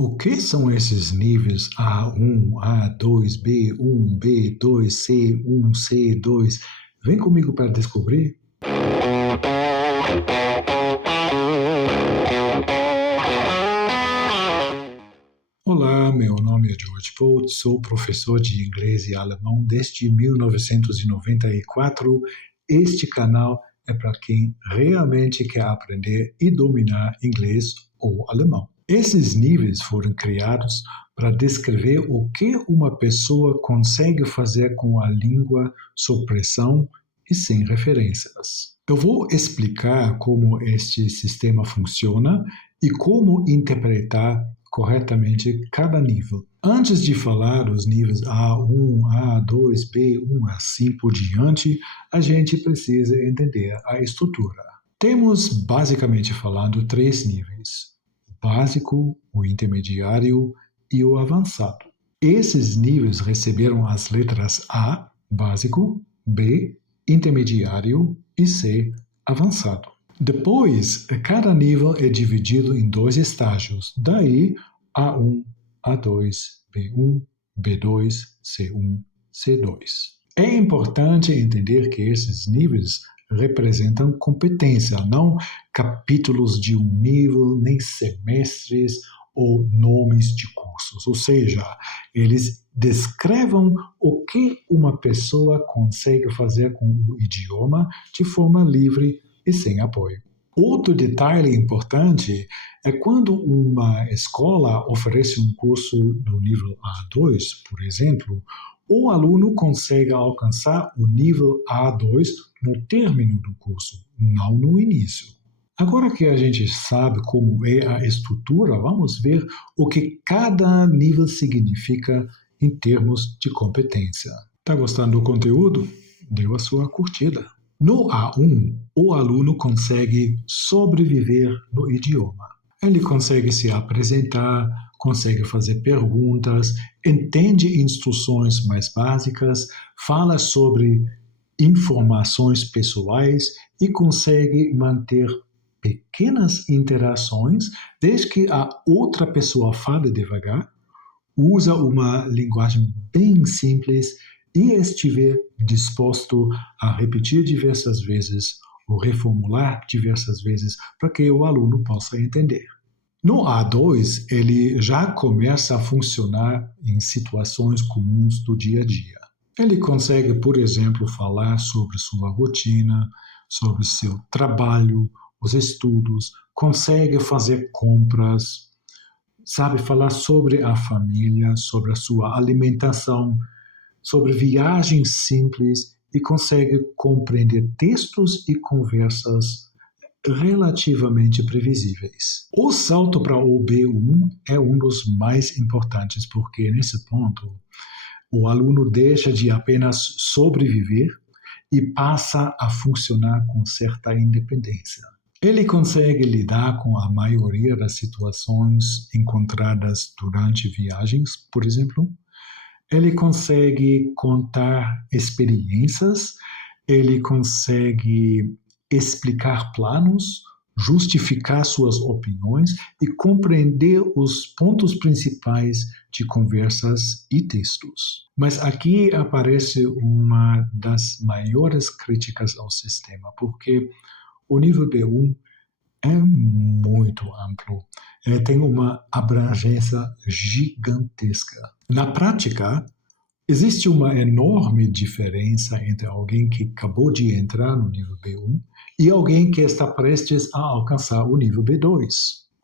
O que são esses níveis A1, A2, B1, B2, C1, C2? Vem comigo para descobrir. Olá, meu nome é George Polt, sou professor de inglês e alemão desde 1994. Este canal é para quem realmente quer aprender e dominar inglês ou alemão. Esses níveis foram criados para descrever o que uma pessoa consegue fazer com a língua sob pressão e sem referências. Eu vou explicar como este sistema funciona e como interpretar corretamente cada nível. Antes de falar os níveis A1, A2, B1, assim por diante, a gente precisa entender a estrutura. Temos, basicamente falando, três níveis: o básico, o intermediário e o avançado. Esses níveis receberam as letras A, básico, B, intermediário e C, avançado. Depois, cada nível é dividido em dois estágios, daí A1, A2, B1, B2, C1, C2. É importante entender que esses níveis representam competência, não capítulos de um nível, nem semestres ou nomes de cursos. Ou seja, eles descrevem o que uma pessoa consegue fazer com o idioma de forma livre e sem apoio. Outro detalhe importante é quando uma escola oferece um curso do nível A2, por exemplo, o aluno consegue alcançar o nível A2 no término do curso, não no início. Agora que a gente sabe como é a estrutura, vamos ver o que cada nível significa em termos de competência. Está gostando do conteúdo? Dê a sua curtida. No A1, o aluno consegue sobreviver no idioma. Ele consegue se apresentar, consegue fazer perguntas, entende instruções mais básicas, fala sobre informações pessoais e consegue manter pequenas interações desde que a outra pessoa fale devagar, usa uma linguagem bem simples e estiver disposto a repetir diversas vezes ou reformular diversas vezes para que o aluno possa entender. No A2, ele já começa a funcionar em situações comuns do dia a dia. Ele consegue, por exemplo, falar sobre sua rotina, sobre seu trabalho, os estudos, consegue fazer compras, sabe falar sobre a família, sobre a sua alimentação, sobre viagens simples e consegue compreender textos e conversas relativamente previsíveis. O salto para o B1 é um dos mais importantes, porque nesse ponto o aluno deixa de apenas sobreviver e passa a funcionar com certa independência. Ele consegue lidar com a maioria das situações encontradas durante viagens, por exemplo. Ele consegue contar experiências, ele consegue explicar planos, justificar suas opiniões e compreender os pontos principais de conversas e textos. Mas aqui aparece uma das maiores críticas ao sistema, porque o nível B1 é muito amplo. Ele tem uma abrangência gigantesca. Na prática, existe uma enorme diferença entre alguém que acabou de entrar no nível B1 e alguém que está prestes a alcançar o nível B2.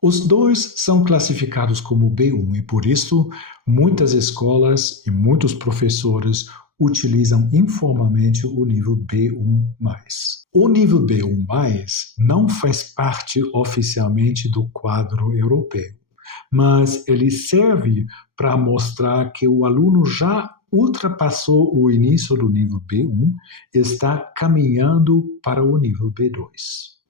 Os dois são classificados como B1 e, por isso, muitas escolas e muitos professores utilizam informalmente o nível B1+. O nível B1+, não faz parte oficialmente do quadro europeu, mas ele serve para mostrar que o aluno já ultrapassou o início do nível B1 e está caminhando para o nível B2.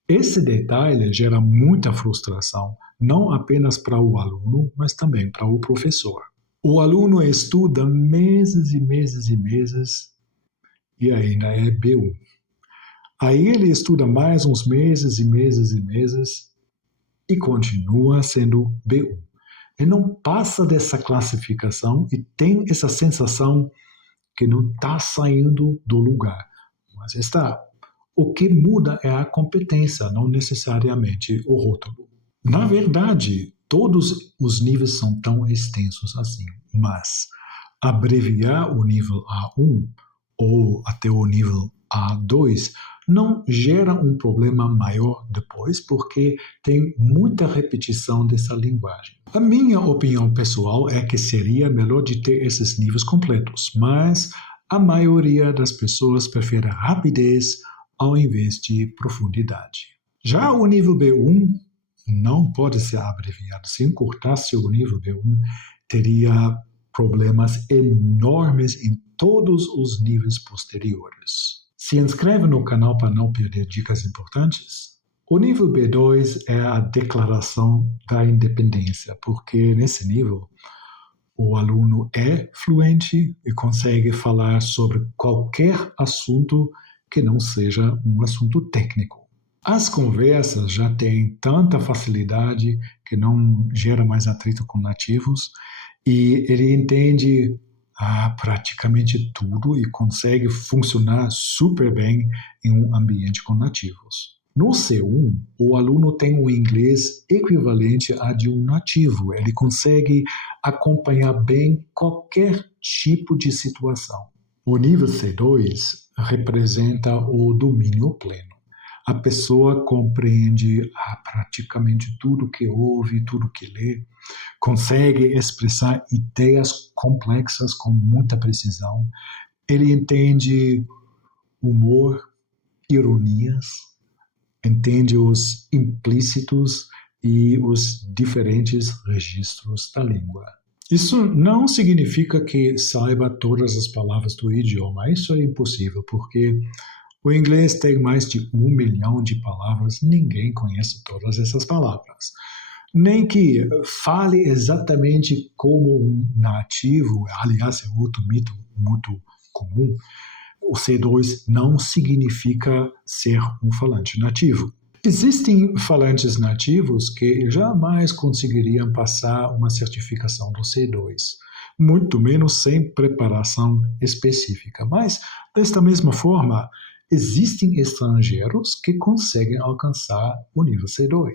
Esse detalhe gera muita frustração, não apenas para o aluno, mas também para o professor. O aluno estuda meses e meses e meses e ainda é B1. Aí ele estuda mais uns meses e meses e meses e continua sendo B1. e não passa dessa classificação e tem essa sensação que não está saindo do lugar. Mas está. O que muda é a competência, não necessariamente o rótulo. Na verdade, todos os níveis são tão extensos assim, mas abreviar o nível A1 ou até o nível A2 não gera um problema maior depois, porque tem muita repetição dessa linguagem. A minha opinião pessoal é que seria melhor de ter esses níveis completos, mas a maioria das pessoas prefere rapidez ao invés de profundidade. Já o nível B1 não pode ser abreviado. Se encurtasse o nível B1, teria problemas enormes em todos os níveis posteriores. Se inscreve no canal para não perder dicas importantes. O nível B2 é a declaração da independência, porque nesse nível o aluno é fluente e consegue falar sobre qualquer assunto que não seja um assunto técnico. As conversas já têm tanta facilidade que não gera mais atrito com nativos e ele entende praticamente tudo e consegue funcionar super bem em um ambiente com nativos. No C1, o aluno tem um inglês equivalente a de um nativo. Ele consegue acompanhar bem qualquer tipo de situação. O nível C2 representa o domínio pleno. A pessoa compreende praticamente tudo que ouve, tudo que lê, consegue expressar ideias complexas com muita precisão. Ele entende humor, ironias, entende os implícitos e os diferentes registros da língua. Isso não significa que saiba todas as palavras do idioma. Isso é impossível, porque o inglês tem mais de 1 milhão de palavras, ninguém conhece todas essas palavras. Nem que fale exatamente como um nativo, aliás, é outro mito muito comum, o C2 não significa ser um falante nativo. Existem falantes nativos que jamais conseguiriam passar uma certificação do C2, muito menos sem preparação específica. Mas, desta mesma forma, existem estrangeiros que conseguem alcançar o nível C2.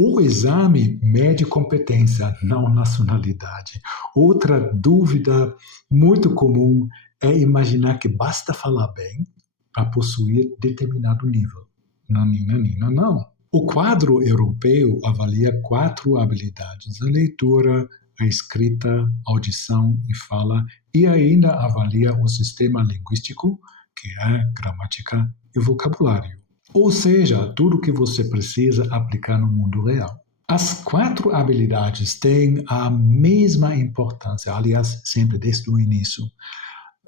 O exame mede competência, não nacionalidade. Outra dúvida muito comum é imaginar que basta falar bem para possuir determinado nível. Não. O quadro europeu avalia 4 habilidades: a leitura, a escrita, a audição e fala, e ainda avalia o sistema linguístico, que é gramática e vocabulário. Ou seja, tudo que você precisa aplicar no mundo real. As 4 habilidades têm a mesma importância, aliás, sempre desde o início.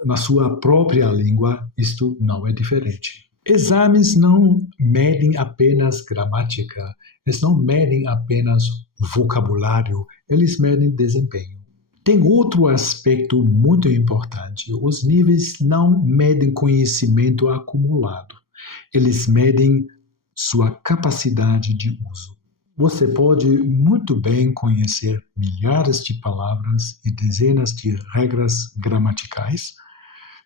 Na sua própria língua, isto não é diferente. Exames não medem apenas gramática, eles não medem apenas vocabulário, eles medem desempenho. Tem outro aspecto muito importante: os níveis não medem conhecimento acumulado, eles medem sua capacidade de uso. Você pode muito bem conhecer milhares de palavras e dezenas de regras gramaticais.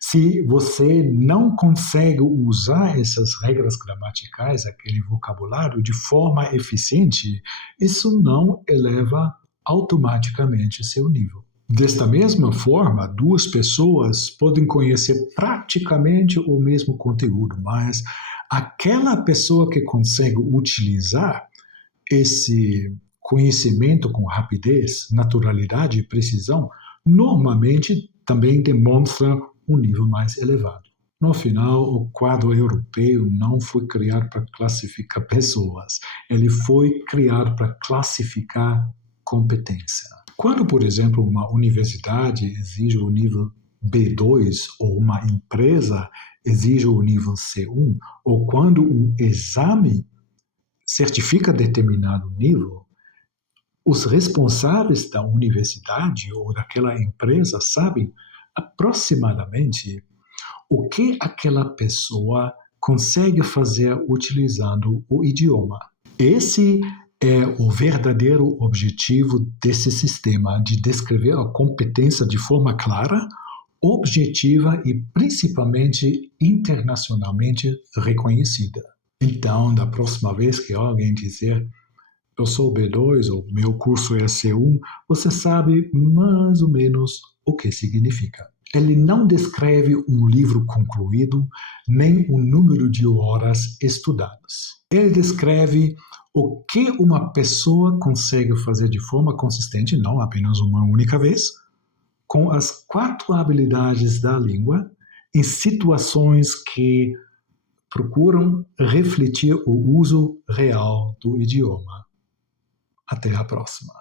Se você não consegue usar essas regras gramaticais, aquele vocabulário, de forma eficiente, isso não eleva automaticamente seu nível. Desta mesma forma, 2 pessoas podem conhecer praticamente o mesmo conteúdo, mas aquela pessoa que consegue utilizar esse conhecimento com rapidez, naturalidade e precisão, normalmente também demonstra um nível mais elevado. No final, o quadro europeu não foi criado para classificar pessoas, ele foi criado para classificar competência. Quando, por exemplo, uma universidade exige o nível B2 ou uma empresa exige o nível C1, ou quando um exame certifica determinado nível, os responsáveis da universidade ou daquela empresa sabem aproximadamente o que aquela pessoa consegue fazer utilizando o idioma. Esse é o verdadeiro objetivo desse sistema de descrever a competência de forma clara, objetiva e principalmente internacionalmente reconhecida. Então, da próxima vez que alguém dizer eu sou B2 ou meu curso é C1, você sabe mais ou menos o que significa. Ele não descreve um livro concluído, nem o número de horas estudadas. Ele descreve o que uma pessoa consegue fazer de forma consistente, não apenas uma única vez, com as 4 habilidades da língua, em situações que procuram refletir o uso real do idioma. Até a próxima.